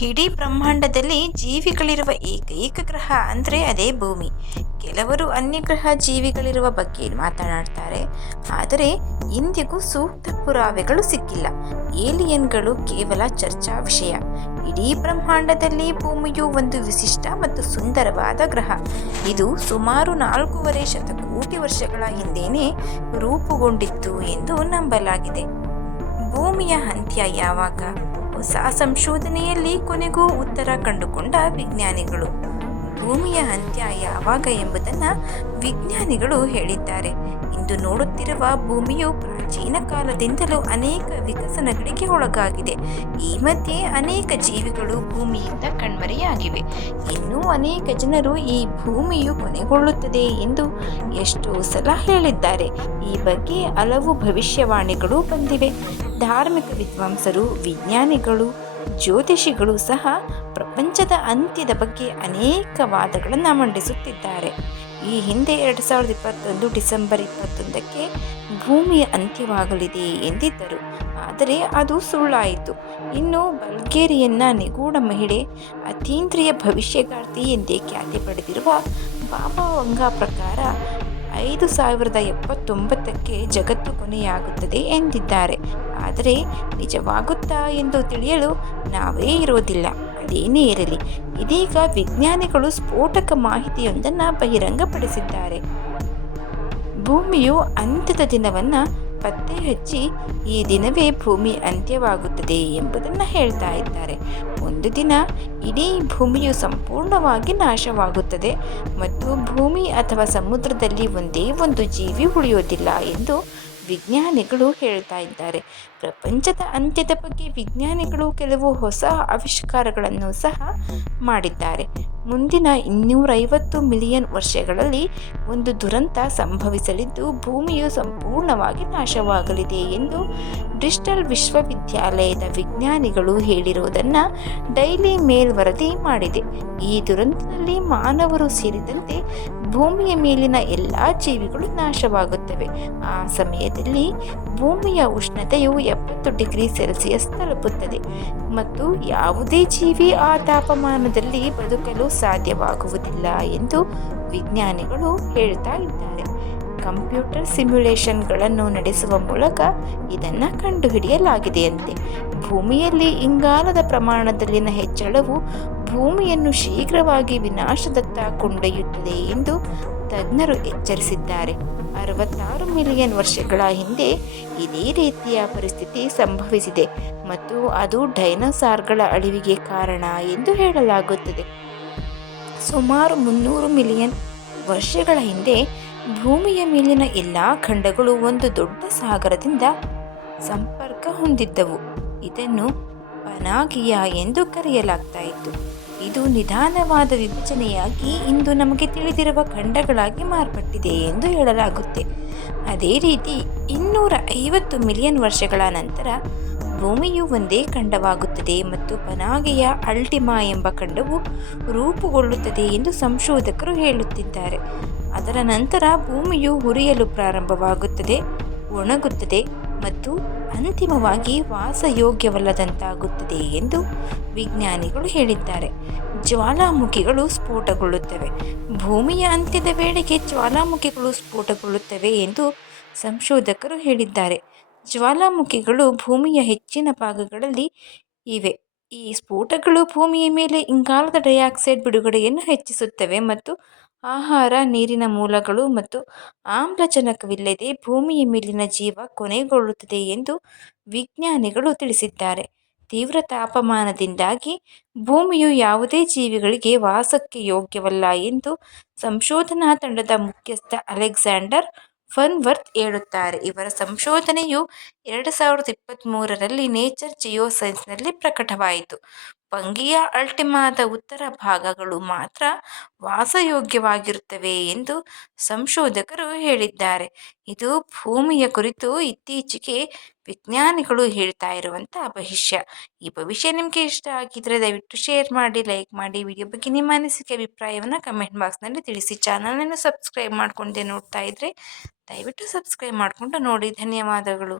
ಇಡೀ ಬ್ರಹ್ಮಾಂಡದಲ್ಲಿ ಜೀವಿಗಳಿರುವ ಏಕೈಕ ಗ್ರಹ ಅಂದರೆ ಅದೇ ಭೂಮಿ. ಕೆಲವರು ಅನ್ಯ ಗ್ರಹ ಜೀವಿಗಳಿರುವ ಬಗ್ಗೆ ಮಾತನಾಡ್ತಾರೆ. ಆದರೆ ಇಂದಿಗೂ ಸೂಕ್ತ ಪುರಾವೆಗಳು ಸಿಕ್ಕಿಲ್ಲ. ಏಲಿಯನ್ಗಳು ಕೇವಲ ಚರ್ಚಾ ವಿಷಯ. ಇಡೀ ಬ್ರಹ್ಮಾಂಡದಲ್ಲಿ ಭೂಮಿಯು ಒಂದು ವಿಶಿಷ್ಟ ಮತ್ತು ಸುಂದರವಾದ ಗ್ರಹ. ಇದು ಸುಮಾರು ನಾಲ್ಕೂವರೆ ಶತಕೋಟಿ ವರ್ಷಗಳ ಹಿಂದೆಯೇ ರೂಪುಗೊಂಡಿತ್ತು ಎಂದು ನಂಬಲಾಗಿದೆ. ಭೂಮಿಯ ಅಂತ್ಯ ಯಾವಾಗ? ಹೊಸ ಸಂಶೋಧನೆಯಲ್ಲಿ ಕೊನೆಗೂ ಉತ್ತರ ಕಂಡುಕೊಂಡ ವಿಜ್ಞಾನಿಗಳು. ಭೂಮಿಯ ಅಂತ್ಯ ಯಾವಾಗ ಎಂಬುದನ್ನು ವಿಜ್ಞಾನಿಗಳು ಹೇಳಿದ್ದಾರೆ. ಇಂದು ನೋಡುತ್ತಿರುವ ಭೂಮಿಯು ಪ್ರಾಚೀನ ಕಾಲದಿಂದಲೂ ಅನೇಕ ವಿಕಸನಗಳಿಗೆ ಒಳಗಾಗಿದೆ. ಈ ಮಧ್ಯೆ ಅನೇಕ ಜೀವಿಗಳು ಭೂಮಿಯಿಂದ ಕಣ್ಮರೆಯಾಗಿವೆ. ಇನ್ನೂ ಅನೇಕ ಜನರು ಈ ಭೂಮಿಯು ಕೊನೆಗೊಳ್ಳುತ್ತದೆ ಎಂದು ಎಷ್ಟೋ ಸಲ ಹೇಳಿದ್ದಾರೆ. ಈ ಬಗ್ಗೆ ಹಲವು ಭವಿಷ್ಯವಾಣಿಗಳು ಬಂದಿವೆ. ಧಾರ್ಮಿಕ ವಿದ್ವಾಂಸರು, ವಿಜ್ಞಾನಿಗಳು, ಜ್ಯೋತಿಷಿಗಳು ಸಹ ಪ್ರಪಂಚದ ಅಂತ್ಯದ ಬಗ್ಗೆ ಅನೇಕ ವಾದಗಳನ್ನು ಮಂಡಿಸುತ್ತಿದ್ದಾರೆ. ಈ ಹಿಂದೆ ಎರಡು ಸಾವಿರದ ಇಪ್ಪತ್ತೊಂದು ಡಿಸೆಂಬರ್ ಇಪ್ಪತ್ತೊಂದಕ್ಕೆ ಭೂಮಿಯ ಅಂತ್ಯವಾಗಲಿದೆ ಎಂದಿದ್ದರು. ಆದರೆ ಅದು ಸುಳ್ಳಾಯಿತು. ಇನ್ನು ಬಲ್ಗೇರಿಯನ್ನ ನಿಗೂಢ ಮಹಿಳೆ, ಅತೀಂದ್ರಿಯ ಭವಿಷ್ಯಗಾರ್ತಿ ಎಂದೇ ಖ್ಯಾತಿ ಪಡೆದಿರುವ ಬಾಬಾ ವಂಗ ಪ್ರಕಾರ ಐದು ಸಾವಿರದ ಎಪ್ಪತ್ತೊಂಬತ್ತಕ್ಕೆ ಜಗತ್ತು ಕೊನೆಯಾಗುತ್ತದೆ ಎಂದಿದ್ದಾರೆ. ಆದರೆ ನಿಜವಾಗುತ್ತಾ ಎಂದು ತಿಳಿಯಲು ನಾವೇ ಇರೋದಿಲ್ಲ. ಅದೇನೇ ಇರಲಿ. ಇದೀಗ ವಿಜ್ಞಾನಿಗಳು ಸ್ಫೋಟಕ ಮಾಹಿತಿಯೊಂದನ್ನು ಬಹಿರಂಗಪಡಿಸಿದ್ದಾರೆ. ಭೂಮಿಯು ಅಂತ್ಯದ ದಿನವನ್ನು ಪತ್ತೆ ಹಚ್ಚಿ ಈ ದಿನವೇ ಭೂಮಿ ಅಂತ್ಯವಾಗುತ್ತದೆ ಎಂಬುದನ್ನು ಹೇಳ್ತಾ ಇದ್ದಾರೆ. ಒಂದು ದಿನ ಇಡೀ ಭೂಮಿಯು ಸಂಪೂರ್ಣವಾಗಿ ನಾಶವಾಗುತ್ತದೆ ಮತ್ತು ಭೂಮಿ ಅಥವಾ ಸಮುದ್ರದಲ್ಲಿ ಒಂದೇ ಒಂದು ಜೀವಿ ಉಳಿಯೋದಿಲ್ಲ ಎಂದು ವಿಜ್ಞಾನಿಗಳು ಹೇಳ್ತಾ ಇದ್ದಾರೆ. ಪ್ರಪಂಚದ ಅಂತ್ಯದ ಬಗ್ಗೆ ವಿಜ್ಞಾನಿಗಳು ಕೆಲವು ಹೊಸ ಆವಿಷ್ಕಾರಗಳನ್ನು ಸಹ ಮಾಡಿದ್ದಾರೆ. ಮುಂದಿನ ಇನ್ನೂರೈವತ್ತು ಮಿಲಿಯನ್ ವರ್ಷಗಳಲ್ಲಿ ಒಂದು ದುರಂತ ಸಂಭವಿಸಲಿದ್ದು, ಭೂಮಿಯು ಸಂಪೂರ್ಣವಾಗಿ ನಾಶವಾಗಲಿದೆ ಎಂದು ಬ್ರಿಸ್ಟಲ್ ವಿಶ್ವವಿದ್ಯಾಲಯದ ವಿಜ್ಞಾನಿಗಳು ಹೇಳಿರುವುದನ್ನು ಡೈಲಿ ಮೇಲ್ ವರದಿ ಮಾಡಿದೆ. ಈ ದುರಂತದಲ್ಲಿ ಮಾನವರು ಸೇರಿದಂತೆ ಭೂಮಿಯ ಮೇಲಿನ ಎಲ್ಲ ಜೀವಿಗಳು ನಾಶವಾಗುತ್ತವೆ. ಆ ಸಮಯದಲ್ಲಿ ಭೂಮಿಯ ಉಷ್ಣತೆಯು ಎಪ್ಪತ್ತು ಡಿಗ್ರಿ ಸೆಲ್ಸಿಯಸ್ ತಲುಪುತ್ತದೆ ಮತ್ತು ಯಾವುದೇ ಜೀವಿ ಆ ತಾಪಮಾನದಲ್ಲಿ ಬದುಕಲು ಸಾಧ್ಯವಾಗುವುದಿಲ್ಲ ಎಂದು ವಿಜ್ಞಾನಿಗಳು ಹೇಳ್ತಾ ಇದ್ದಾರೆ. ಕಂಪ್ಯೂಟರ್ ಸಿಮ್ಯುಲೇಷನ್ಗಳನ್ನು ನಡೆಸುವ ಮೂಲಕ ಇದನ್ನು ಕಂಡುಹಿಡಿಯಲಾಗಿದೆಯಂತೆ. ಭೂಮಿಯಲ್ಲಿ ಇಂಗಾಲದ ಪ್ರಮಾಣದಲ್ಲಿನ ಹೆಚ್ಚಳವು ಭೂಮಿಯನ್ನು ಶೀಘ್ರವಾಗಿ ವಿನಾಶದತ್ತ ಕೊಂಡೊಯ್ಯುತ್ತದೆ ಎಂದು ತಜ್ಞರು ಎಚ್ಚರಿಸಿದ್ದಾರೆ. ಅರವತ್ತಾರು ಮಿಲಿಯನ್ ವರ್ಷಗಳ ಹಿಂದೆ ಇದೇ ರೀತಿಯ ಪರಿಸ್ಥಿತಿ ಸಂಭವಿಸಿದೆ ಮತ್ತು ಅದು ಡೈನೋಸಾರ್ಗಳ ಅಳಿವಿಗೆ ಕಾರಣ ಎಂದು ಹೇಳಲಾಗುತ್ತದೆ. ಸುಮಾರು ಮುನ್ನೂರು ಮಿಲಿಯನ್ ವರ್ಷಗಳ ಹಿಂದೆ ಭೂಮಿಯ ಮೇಲಿನ ಎಲ್ಲ ಖಂಡಗಳು ಒಂದು ದೊಡ್ಡ ಸಾಗರದಿಂದ ಸಂಪರ್ಕ ಹೊಂದಿದ್ದವು. ಇದನ್ನು ಪನಾಗಿಯ ಎಂದು ಕರೆಯಲಾಗ್ತಾ ಇದು ನಿಧಾನವಾದ ವಿಭಜನೆಯಾಗಿ ಇಂದು ನಮಗೆ ತಿಳಿದಿರುವ ಖಂಡಗಳಾಗಿ ಮಾರ್ಪಟ್ಟಿದೆ ಎಂದು ಹೇಳಲಾಗುತ್ತೆ. ಅದೇ ರೀತಿ ಇನ್ನೂರ ಐವತ್ತು ಮಿಲಿಯನ್ ವರ್ಷಗಳ ನಂತರ ಭೂಮಿಯು ಒಂದೇ ಖಂಡವಾಗುತ್ತದೆ ಮತ್ತು ಪನಾಗೆಯ ಅಲ್ಟಿಮಾ ಎಂಬ ಖಂಡವು ರೂಪುಗೊಳ್ಳುತ್ತದೆ ಎಂದು ಸಂಶೋಧಕರು ಹೇಳುತ್ತಿದ್ದಾರೆ. ಅದರ ನಂತರ ಭೂಮಿಯು ಹುರಿಯಲು ಪ್ರಾರಂಭವಾಗುತ್ತದೆ, ಒಣಗುತ್ತದೆ ಮತ್ತು ಅಂತಿಮವಾಗಿ ವಾಸಯೋಗ್ಯವಲ್ಲದಂತಾಗುತ್ತದೆ ಎಂದು ವಿಜ್ಞಾನಿಗಳು ಹೇಳಿದ್ದಾರೆ. ಜ್ವಾಲಾಮುಖಿಗಳು ಸ್ಫೋಟಗೊಳ್ಳುತ್ತವೆ. ಭೂಮಿಯ ಅಂತ್ಯದ ವೇಳೆಗೆ ಜ್ವಾಲಾಮುಖಿಗಳು ಸ್ಫೋಟಗೊಳ್ಳುತ್ತವೆ ಎಂದು ಸಂಶೋಧಕರು ಹೇಳಿದ್ದಾರೆ. ಜ್ವಾಲಾಮುಖಿಗಳು ಭೂಮಿಯ ಹೆಚ್ಚಿನ ಭಾಗಗಳಲ್ಲಿ ಇವೆ. ಈ ಸ್ಫೋಟಗಳು ಭೂಮಿಯ ಮೇಲೆ ಇಂಗಾಲದ ಡೈಆಕ್ಸೈಡ್ ಬಿಡುಗಡೆಯನ್ನು ಹೆಚ್ಚಿಸುತ್ತವೆ ಮತ್ತು ಆಹಾರ, ನೀರಿನ ಮೂಲಗಳು ಮತ್ತು ಆಮ್ಲಜನಕವಿಲ್ಲದೆ ಭೂಮಿಯ ಮೇಲಿನ ಜೀವ ಕೊನೆಗೊಳ್ಳುತ್ತದೆ ಎಂದು ವಿಜ್ಞಾನಿಗಳು ತಿಳಿಸಿದ್ದಾರೆ. ತೀವ್ರ ತಾಪಮಾನದಿಂದಾಗಿ ಭೂಮಿಯು ಯಾವುದೇ ಜೀವಿಗಳಿಗೆ ವಾಸಕ್ಕೆ ಯೋಗ್ಯವಲ್ಲ ಎಂದು ಸಂಶೋಧನಾ ತಂಡದ ಮುಖ್ಯಸ್ಥ ಅಲೆಕ್ಸಾಂಡರ್ ಫನ್ವರ್ತ್ ಹೇಳುತ್ತಾರೆ. ಇವರ ಸಂಶೋಧನೆಯು ಎರಡು ಸಾವಿರದ ಇಪ್ಪತ್ತ್ಮೂರರಲ್ಲಿ ನೇಚರ್ ಜಿಯೋಸೈನ್ಸ್ನಲ್ಲಿ ಪ್ರಕಟವಾಯಿತು. ಪಂಗಿಯ ಅಲ್ಟಿಮಾದ ಉತ್ತರ ಭಾಗಗಳು ಮಾತ್ರ ವಾಸಯೋಗ್ಯವಾಗಿರುತ್ತವೆ ಎಂದು ಸಂಶೋಧಕರು ಹೇಳಿದ್ದಾರೆ. ಇದು ಭೂಮಿಯ ಕುರಿತು ಇತ್ತೀಚೆಗೆ ವಿಜ್ಞಾನಿಗಳು ಹೇಳ್ತಾ ಇರುವಂಥ ಭವಿಷ್ಯ. ಈ ಭವಿಷ್ಯ ನಿಮಗೆ ಇಷ್ಟ ಆಗಿದ್ರೆ ದಯವಿಟ್ಟು ಶೇರ್ ಮಾಡಿ, ಲೈಕ್ ಮಾಡಿ. ವಿಡಿಯೋ ಬಗ್ಗೆ ನಿಮ್ಮ ಅನಿಸಿಕೆ, ಅಭಿಪ್ರಾಯವನ್ನು ಕಮೆಂಟ್ ಬಾಕ್ಸ್ನಲ್ಲಿ ತಿಳಿಸಿ. ಚಾನಲನ್ನು ಸಬ್ಸ್ಕ್ರೈಬ್ ಮಾಡ್ಕೊಂಡೆ ನೋಡ್ತಾ ಇದ್ದರೆ ದಯವಿಟ್ಟು ಸಬ್ಸ್ಕ್ರೈಬ್ ಮಾಡಿಕೊಂಡು ನೋಡಿ. ಧನ್ಯವಾದಗಳು.